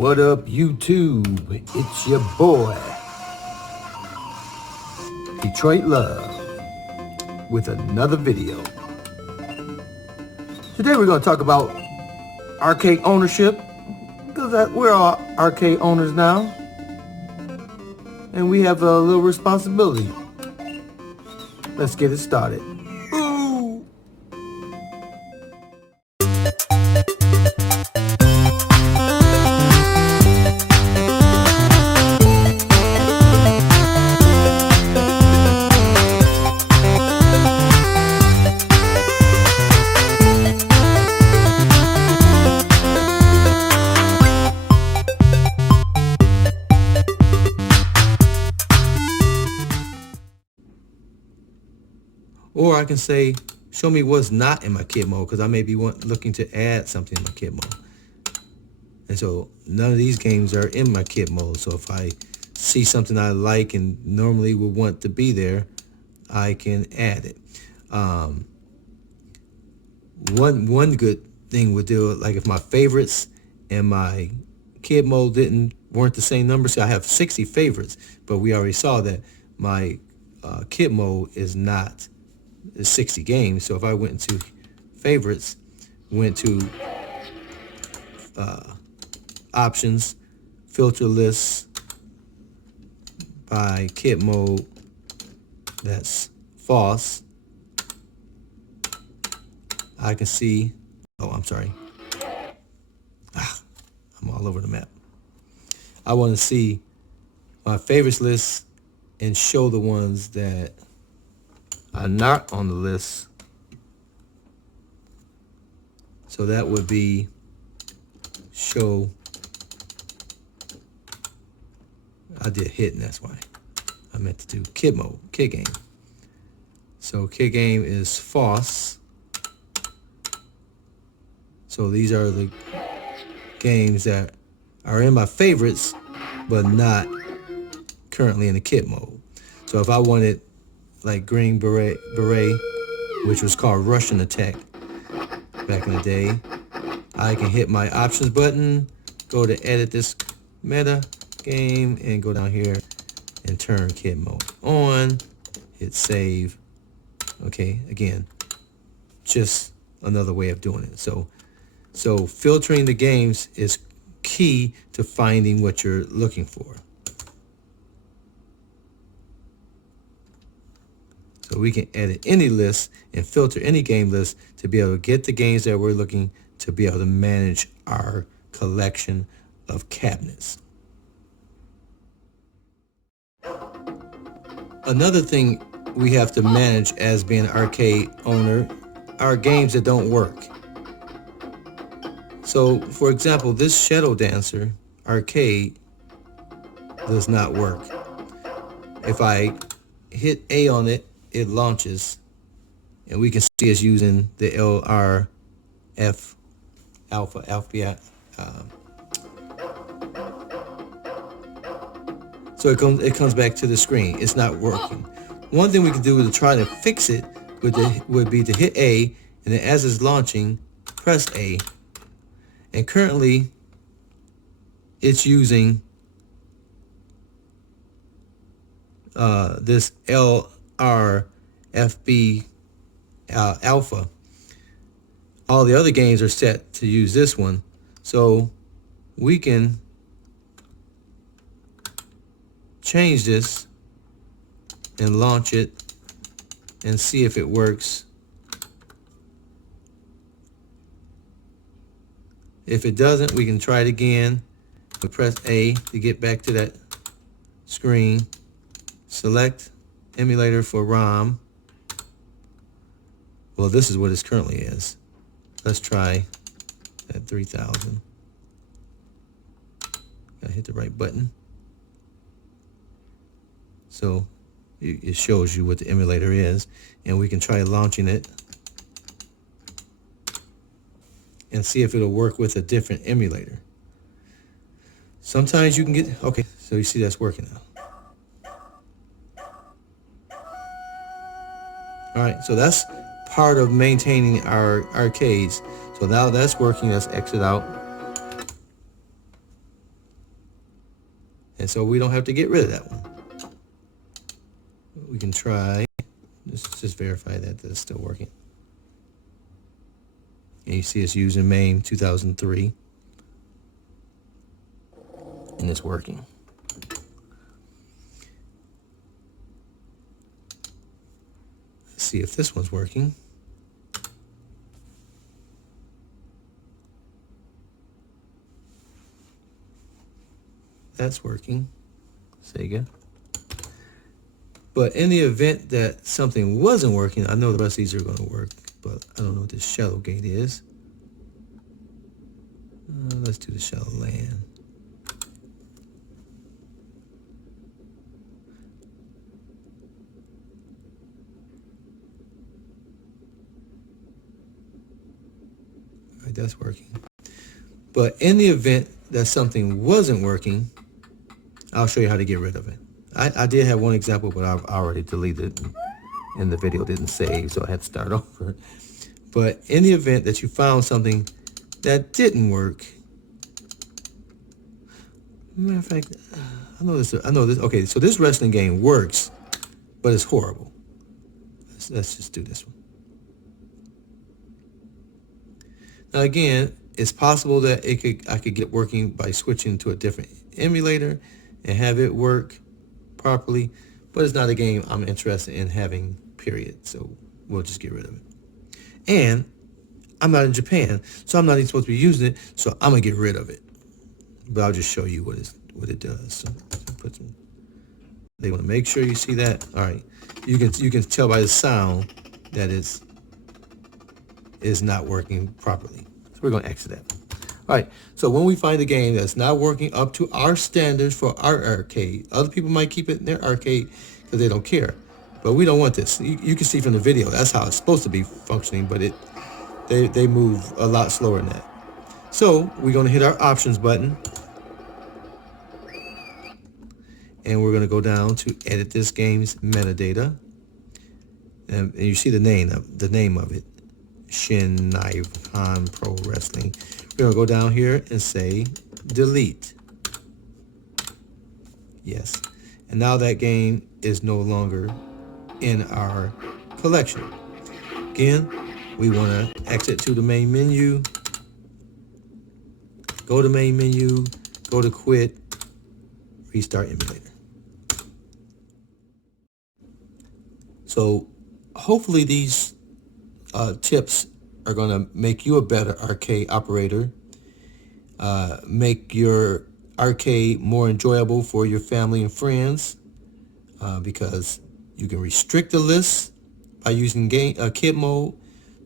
What up, YouTube? It's your boy, Detroit Love, with another video. Today we're going to talk about arcade ownership, because we're all arcade owners now, and we have a little responsibility. Let's get it started. Ooh. Or I can say, show me what's not in my kit mode, because I may be looking to add something in my kit mode. And so none of these games are in my kit mode. So if I see something I like and normally would want to be there, I can add it. One good thing would do it, like if my favorites and my kit mode weren't the same number. So I have 60 favorites, but we already saw that my kit mode is 60 games. So if I went into favorites, went to options, filter lists by kit mode, that's false, I can see, I'm all over the map. I want to see my favorites list and show the ones that are not on the list. So that would be show. I did hit, and that's why I meant to do kit mode, kit game. So kit game is false. So these are the games that are in my favorites, but not currently in the kit mode. So if I wanted like Green Beret, which was called Russian Attack back in the day, I can hit my options button, go to edit this meta game, and go down here and turn kit mode on, hit save. Okay, again, just another way of doing it. So filtering the games is key to finding what you're looking for. So we can edit any list and filter any game list to be able to get the games that we're looking to be able to manage our collection of cabinets. Another thing we have to manage as being an arcade owner are games that don't work. So for example, this Shadow Dancer arcade does not work. If I hit A on it, it launches, and we can see it's using the LRF alpha. So it comes back to the screen. It's not working. One thing we can do to try to fix it would be to hit A, and then as it's launching, press A. And currently, it's using this LRFB alpha. All the other games are set to use this one. So we can change this and launch it and see if it works. If it doesn't, we can try it again. We press A to get back to that screen. Select emulator for ROM. Well, this is what it currently is. Let's try at 3000. Gotta hit the right button. So it shows you what the emulator is, and we can try launching it and see if it'll work with a different emulator. Sometimes you can get, okay, so you see that's working now. All right, so that's part of maintaining our arcades. So now that's working. Let's exit out. And so we don't have to get rid of that one. We can try. Let's just verify that it's still working. And you see it's using Mame 2003. And it's working. Let's see if this one's working. That's working. Sega. But in the event that something wasn't working, I know the rest of these are going to work, but I don't know what this shallow gate is. Let's do the shallow land. All right, that's working. But in the event that something wasn't working, I'll show you how to get rid of it. I did have one example, but I've already deleted it, and the video didn't save, so I had to start over. But in the event that you found something that didn't work, matter of fact, I know this. Okay, so this wrestling game works, but it's horrible. Let's just do this one. Now again, it's possible that I could get working by switching to a different emulator and have it work properly, but it's not a game I'm interested in having, period. So we'll just get rid of it. And I'm not in Japan, so I'm not even supposed to be using it, so I'm gonna get rid of it. But I'll just show you what it does. So put some. They want to make sure you see that. All right, you can tell by the sound that it's not working properly. So we're gonna exit that. All right, so when we find a game that's not working up to our standards for our arcade, other people might keep it in their arcade because they don't care. But we don't want this. You can see from the video, that's how it's supposed to be functioning, but they move a lot slower than that. So we're gonna hit our options button. And we're gonna go down to edit this game's metadata. And you see the name of it. Shin Naihan Pro Wrestling. We're gonna go down here and say delete. Yes. And now that game is no longer in our collection. Again, we want to exit to the main menu. Go to main menu, go to quit, restart emulator. So hopefully these tips are going to make you a better arcade operator, make your arcade more enjoyable for your family and friends, because you can restrict the list by using kid mode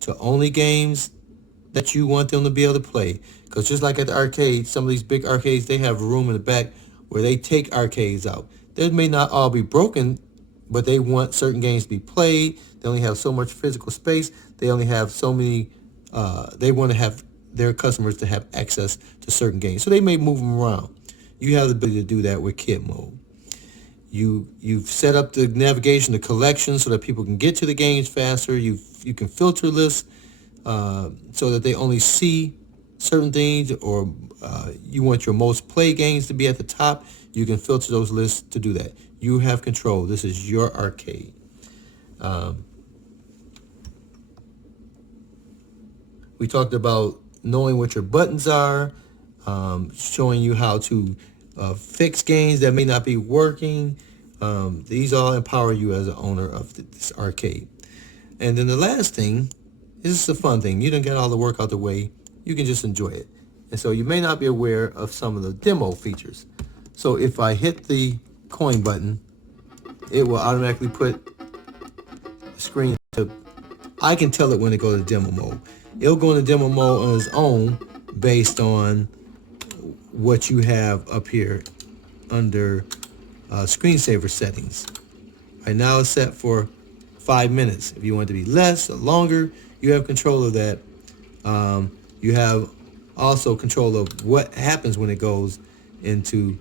to only games that you want them to be able to play. Because just like at the arcade, some of these big arcades, they have a room in the back where they take arcades out. They may not all be broken, but they want certain games to be played. They only have so much physical space. They only have so many, they want to have their customers to have access to certain games. So they may move them around. You have the ability to do that with kid mode. You've set up the navigation, the collection, so that people can get to the games faster. You can filter lists so that they only see certain things, or you want your most played games to be at the top. You can filter those lists to do that. You have control. This is your arcade. We talked about knowing what your buttons are, showing you how to fix games that may not be working. These all empower you as an owner of this arcade. And then the last thing is the fun thing. You done got all the work out the way. You can just enjoy it. And so you may not be aware of some of the demo features. So if I hit the coin button, it will automatically put the screen to, I can tell it when it goes to demo mode. It'll go into demo mode on its own based on what you have up here under screensaver settings. Right now it's set for 5 minutes. If you want it to be less or longer, you have control of that. You have also control of what happens when it goes into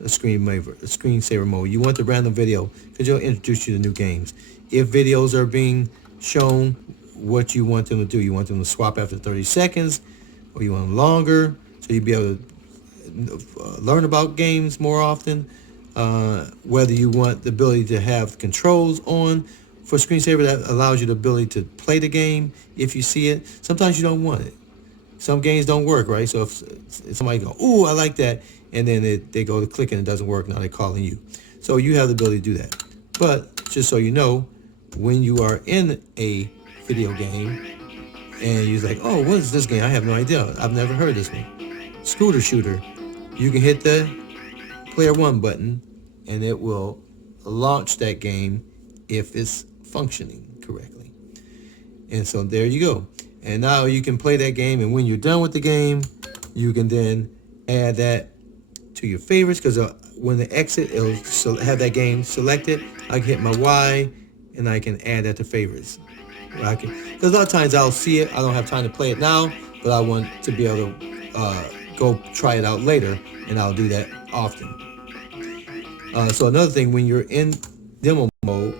a screensaver mode. You want the random video because it'll introduce you to new games. If videos are being shown, what you want them to do. You want them to swap after 30 seconds, or you want them longer, so you'll be able to learn about games more often. Whether you want the ability to have controls on for screensaver that allows you the ability to play the game if you see it. Sometimes you don't want it. Some games don't work, right? So if somebody go, "Ooh, I like that," and then they go to click and it doesn't work, now they're calling you. So you have the ability to do that. But just so you know, when you are in a video game and you're like, "Oh, what is this game? I have no idea. I've never heard this one." Scooter shooter. You can hit the player 1 button and it will launch that game if it's functioning correctly. And so there you go. And now you can play that game, and when you're done with the game, you can then add that to your favorites, because when they exit, it'll have that game selected. I can hit my Y and I can add that to favorites. Because a lot of times I'll see it, I don't have time to play it now, but I want to be able to go try it out later, and I'll do that often. So another thing, when you're in demo mode,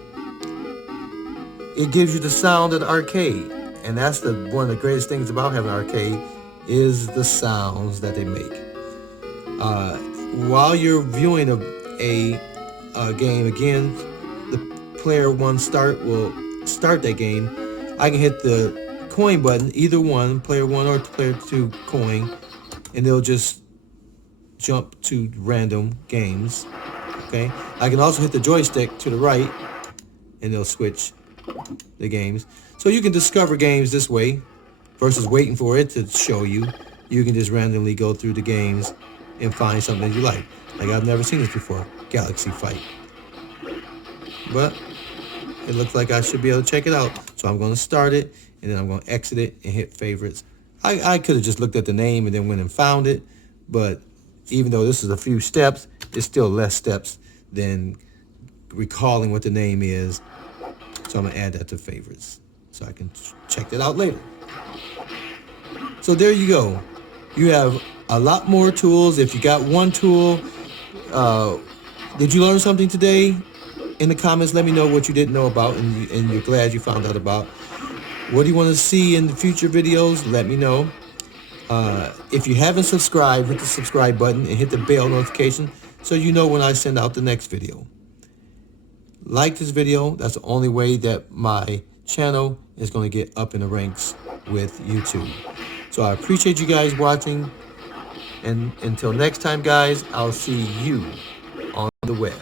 it gives you the sound of the arcade. And that's one of the greatest things about having an arcade is the sounds that they make. While you're viewing a game, again, the player 1 start will start that game. I can hit the coin button, either one, player 1 or player 2 coin, and they'll just jump to random games. Okay. I can also hit the joystick to the right, and they'll switch the games. So you can discover games this way versus waiting for it to show you. You can just randomly go through the games and find something that you like. Like, I've never seen this before, Galaxy Fight. But it looks like I should be able to check it out. So I'm going to start it, and then I'm going to exit it and hit favorites. I could have just looked at the name and then went and found it, but even though this is a few steps, it's still less steps than recalling what the name is. So I'm going to add that to favorites so I can check that out later. So there you go. You have a lot more tools. If you got one tool, did you learn something today? In the comments, let me know what you didn't know about and you're glad you found out about. What do you want to see in the future videos? Let me know. If you haven't subscribed, hit the subscribe button and hit the bell notification so you know when I send out the next video. Like this video. That's the only way that my channel is going to get up in the ranks with YouTube. So I appreciate you guys watching, and until next time, guys, I'll see you on the web.